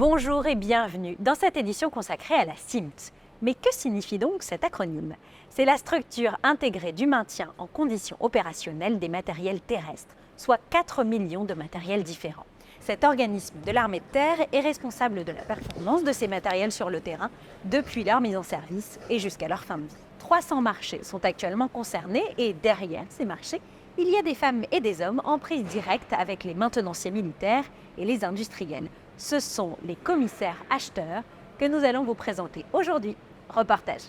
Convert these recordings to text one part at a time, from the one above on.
Bonjour et bienvenue dans cette édition consacrée à la CIMT. Mais que signifie donc cet acronyme? C'est la structure intégrée du maintien en conditions opérationnelles des matériels terrestres, soit 4 millions de matériels différents. Cet organisme de l'armée de terre est responsable de la performance de ces matériels sur le terrain depuis leur mise en service et jusqu'à leur fin de vie. 300 marchés sont actuellement concernés et derrière ces marchés, il y a des femmes et des hommes en prise directe avec les maintenanciers militaires et les industriels. Ce sont les commissaires acheteurs que nous allons vous présenter aujourd'hui. Reportage.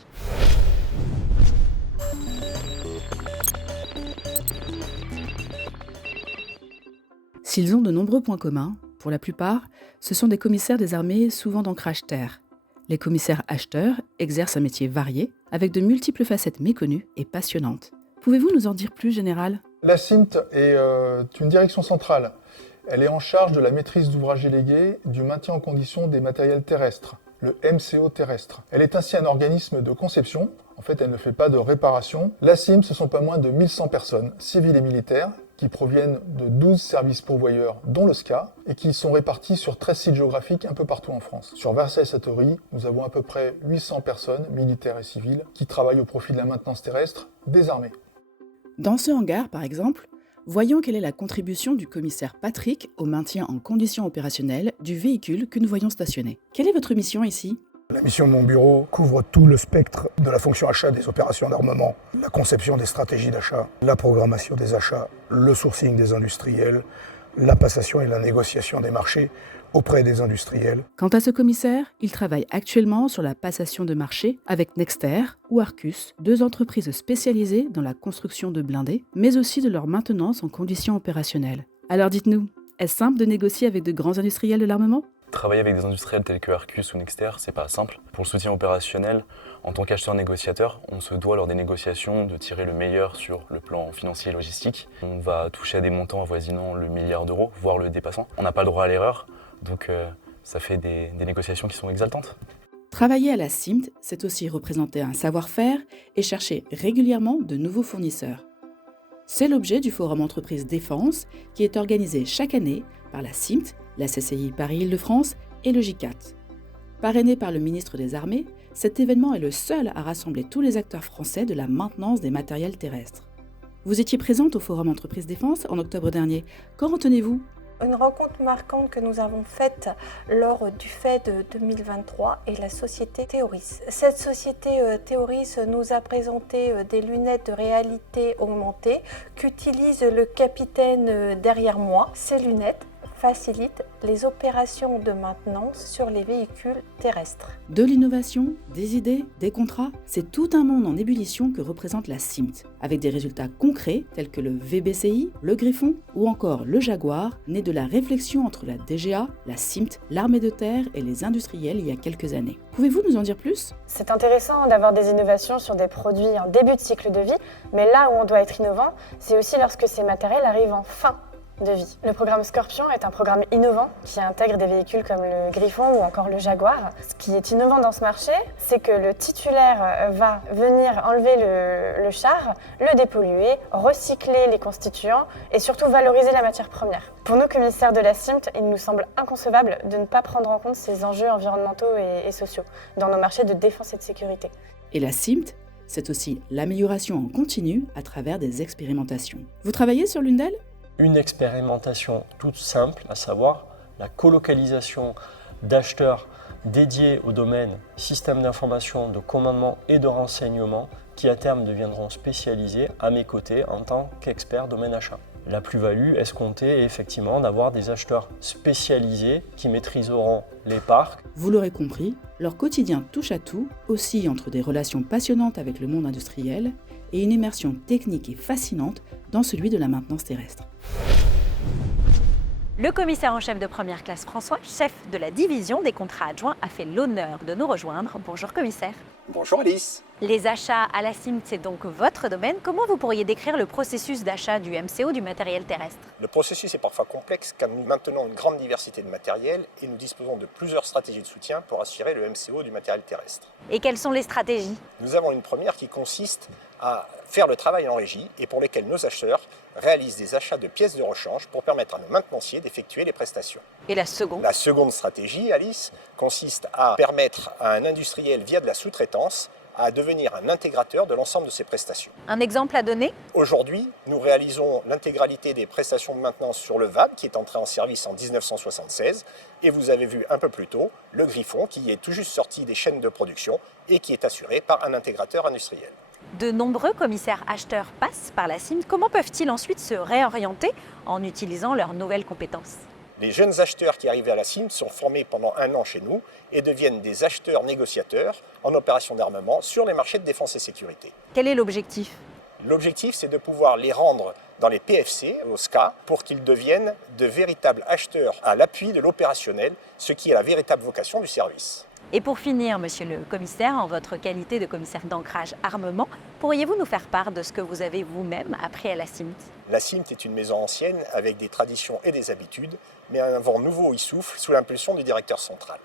S'ils ont de nombreux points communs, pour la plupart, ce sont des commissaires des armées souvent d'ancrage terre. Les commissaires acheteurs exercent un métier varié, avec de multiples facettes méconnues et passionnantes. Pouvez-vous nous en dire plus, Général ? La CIMT est une direction centrale. Elle est en charge de la maîtrise d'ouvrage délégué, du maintien en condition des matériels terrestres, le MCO terrestre. Elle est ainsi un organisme de conception. En fait, elle ne fait pas de réparation. La CIMT, ce sont pas moins de 1100 personnes, civiles et militaires, qui proviennent de 12 services pourvoyeurs, dont le SCA, et qui sont répartis sur 13 sites géographiques un peu partout en France. Sur Versailles-Satory, nous avons à peu près 800 personnes, militaires et civiles, qui travaillent au profit de la maintenance terrestre des armées. Dans ce hangar, par exemple, voyons quelle est la contribution du commissaire Patrick au maintien en conditions opérationnelles du véhicule que nous voyons stationner. Quelle est votre mission ici ? La mission de mon bureau couvre tout le spectre de la fonction achat des opérations d'armement, la conception des stratégies d'achat, la programmation des achats, le sourcing des industriels, la passation et la négociation des marchés auprès des industriels. Quant à ce commissaire, il travaille actuellement sur la passation de marché avec Nexter ou Arcus, deux entreprises spécialisées dans la construction de blindés, mais aussi de leur maintenance en conditions opérationnelles. Alors dites-nous, est-ce simple de négocier avec de grands industriels de l'armement ? Travailler avec des industriels tels que Arcus ou Nexter, c'est pas simple. Pour le soutien opérationnel, en tant qu'acheteur-négociateur, on se doit lors des négociations de tirer le meilleur sur le plan financier et logistique. On va toucher à des montants avoisinant le milliard d'euros, voire le dépassant. On n'a pas le droit à l'erreur, donc ça fait des négociations qui sont exaltantes. Travailler à la CIMT, c'est aussi représenter un savoir-faire et chercher régulièrement de nouveaux fournisseurs. C'est l'objet du Forum Entreprise Défense qui est organisé chaque année par la CIMT, la CCI Paris-Île-de-France et le GICAT. Parrainé par le ministre des Armées, cet événement est le seul à rassembler tous les acteurs français de la maintenance des matériels terrestres. Vous étiez présente au Forum Entreprise Défense en octobre dernier. Qu'en retenez-vous ? Une rencontre marquante que nous avons faite lors du FED 2023 est la société Theoris. Cette société Theoris nous a présenté des lunettes de réalité augmentée qu'utilise le capitaine derrière moi. Ces lunettes facilitent les opérations de maintenance sur les véhicules terrestres. De l'innovation, des idées, des contrats, c'est tout un monde en ébullition que représente la CIMT, avec des résultats concrets tels que le VBCI, le Griffon ou encore le Jaguar, né de la réflexion entre la DGA, la CIMT, l'armée de terre et les industriels il y a quelques années. Pouvez-vous nous en dire plus ? C'est intéressant d'avoir des innovations sur des produits en début de cycle de vie, mais là où on doit être innovant, c'est aussi lorsque ces matériels arrivent en fin de vie. Le programme Scorpion est un programme innovant qui intègre des véhicules comme le Griffon ou encore le Jaguar. Ce qui est innovant dans ce marché, c'est que le titulaire va venir enlever le char, le dépolluer, recycler les constituants et surtout valoriser la matière première. Pour nous, commissaires de la CIMT, il nous semble inconcevable de ne pas prendre en compte ces enjeux environnementaux et sociaux dans nos marchés de défense et de sécurité. Et la CIMT, c'est aussi l'amélioration en continu à travers des expérimentations. Vous travaillez sur l'une d'elles ? Une expérimentation toute simple, à savoir la colocalisation d'acheteurs dédiés au domaine système d'information, de commandement et de renseignement qui à terme deviendront spécialisés à mes côtés en tant qu'experts domaine achat. La plus-value escomptée est effectivement d'avoir des acheteurs spécialisés qui maîtriseront les parcs. Vous l'aurez compris, leur quotidien touche à tout, oscille entre des relations passionnantes avec le monde industriel et une immersion technique et fascinante dans celui de la maintenance terrestre. Le commissaire en chef de première classe François, chef de la division des contrats adjoints, a fait l'honneur de nous rejoindre. Bonjour commissaire. Bonjour Alice. Les achats à la CIMT, c'est donc votre domaine. Comment vous pourriez décrire le processus d'achat du MCO du matériel terrestre? Le processus est parfois complexe car nous maintenons une grande diversité de matériel et nous disposons de plusieurs stratégies de soutien pour assurer le MCO du matériel terrestre. Et quelles sont les stratégies? Nous avons une première qui consiste à faire le travail en régie et pour lesquels nos acheteurs réalisent des achats de pièces de rechange pour permettre à nos maintenanciers d'effectuer les prestations. Et la seconde? La seconde stratégie, Alice, consiste à permettre à un industriel via de la sous-traitance à devenir un intégrateur de l'ensemble de ces prestations. Un exemple à donner? Aujourd'hui, nous réalisons l'intégralité des prestations de maintenance sur le VAB qui est entré en service en 1976 et vous avez vu un peu plus tôt le Griffon qui est tout juste sorti des chaînes de production et qui est assuré par un intégrateur industriel. De nombreux commissaires acheteurs passent par la CIMT. Comment peuvent-ils ensuite se réorienter en utilisant leurs nouvelles compétences? Les jeunes acheteurs qui arrivent à la CIMT sont formés pendant 1 an chez nous et deviennent des acheteurs négociateurs en opération d'armement sur les marchés de défense et sécurité. Quel est l'objectif? L'objectif, c'est de pouvoir les rendre dans les PFC, au SCA, pour qu'ils deviennent de véritables acheteurs à l'appui de l'opérationnel, ce qui est la véritable vocation du service. Et pour finir, monsieur le commissaire, en votre qualité de commissaire d'ancrage armement, pourriez-vous nous faire part de ce que vous avez vous-même appris à la CIMT? La CIMT est une maison ancienne avec des traditions et des habitudes, mais un vent nouveau y souffle sous l'impulsion du directeur central.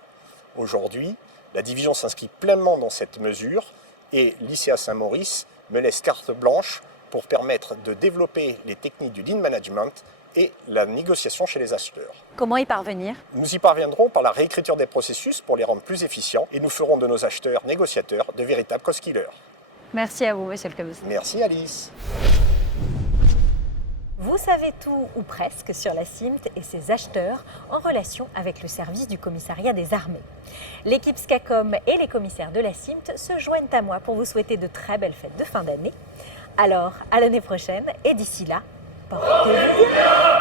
Aujourd'hui, la division s'inscrit pleinement dans cette mesure et l'ICA Saint-Maurice me laisse carte blanche pour permettre de développer les techniques du lean management et la négociation chez les acheteurs. Comment y parvenir? Nous y parviendrons par la réécriture des processus pour les rendre plus efficients et nous ferons de nos acheteurs négociateurs de véritables cost-killers. Merci à vous, monsieur le commissaire. Merci Alice. Vous savez tout ou presque sur la CIMT et ses acheteurs en relation avec le service du commissariat des armées. L'équipe SCACOM et les commissaires de la CIMT se joignent à moi pour vous souhaiter de très belles fêtes de fin d'année. Alors, à l'année prochaine et d'ici là, portez-vous bien.